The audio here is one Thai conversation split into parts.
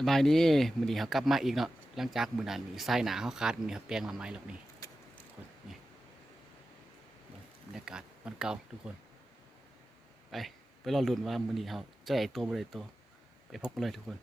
สบายดีมื้อนี้เขากลับมาอีกเนาะหลังจากมื้อนั้นนี่ไส้หนาเขาขาดนี่ครับแปลงมาใหม่แล้วนี่คนนี่บรรยากาศวันเก่าทุกคนไปไปรอลุ้นว่ามื้อนี้เขาจะได้ตัวบ่ได้ตัวไปพบกันเลยทุกคน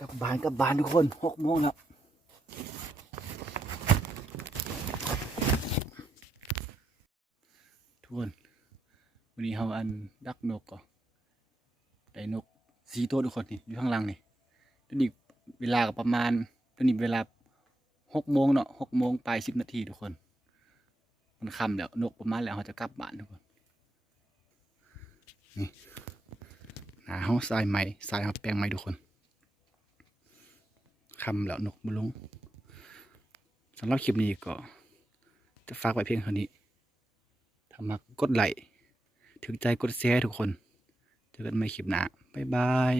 กลับบ้านทุกคน6 โมงแล้วทุกคนวันนี้เราอันดักนกก่อนได้นก4 ตัวทุกคนนี่อยู่ข้างล่างนี่ตอนนี้เวลาก็ประมาณตอนนี้เวลา6 โมงเนาะ6 โมงไป10 นาทีทุกคนมันค่ำแล้วนกประมาณแล้วเราจะกลับบ้านทุกคนนี่หาเฮาทรายใหม่ทรายเฮาแปลงใหม่ทุกคนค่ำแล้วนกบ่ลงสำหรับคลิปนี้ก็จะฝากไว้เพียงเท่านี้ถ้ามักกดไลค์ถึงใจกดแชร์ทุกคนเจอกันใหม่คลิปหน้าบ๊ายบาย